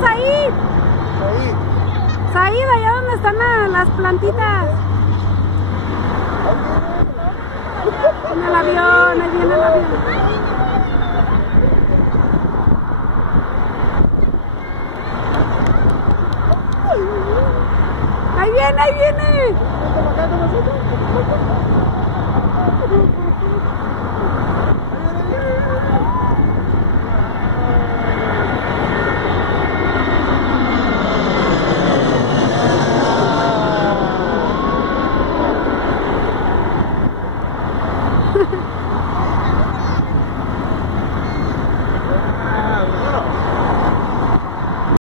Said. Ahí. Said, allá donde están las plantitas. En el avión, ahí viene el avión. Ahí viene, ahí viene.